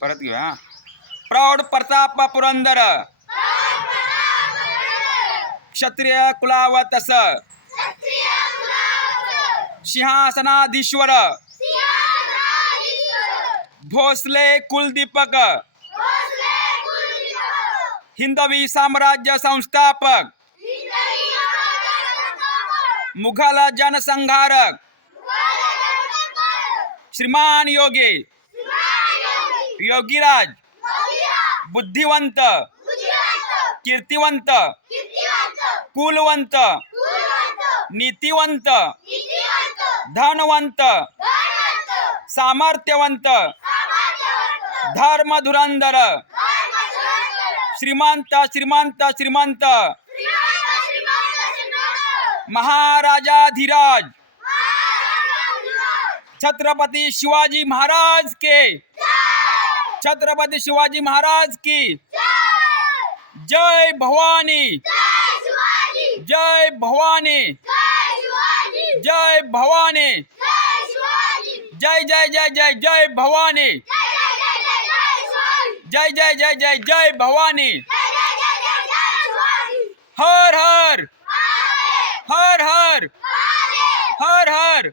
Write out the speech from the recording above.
परत हा. प्रौढ प्रताप पुरंदर। क्षत्रिय कुलावतस सिंहासनाधीश्वर। भोसले कुलदीपक। हिंदवी साम्राज्य संस्थापक। मुघल जनसंहारक। श्रीमान योगी। योगीराज. बुद्धिवंत. कीर्तिवंत. कुलवंत. नीतिवंत. धनवंत. सामर्थ्यवंत. धर्मधुरंदर श्रीमंत श्रीमंत श्रीमंत. महाराजाधिराज. छत्रपति शिवाजी महाराज के छत्रपति शिवाजी महाराज की। जय भवानी। जय भवानी। जय भवानी। जय जय जय जय जय भवानी। जय जय जय जय जय भवानी। हर हर। हर हर। हर हर।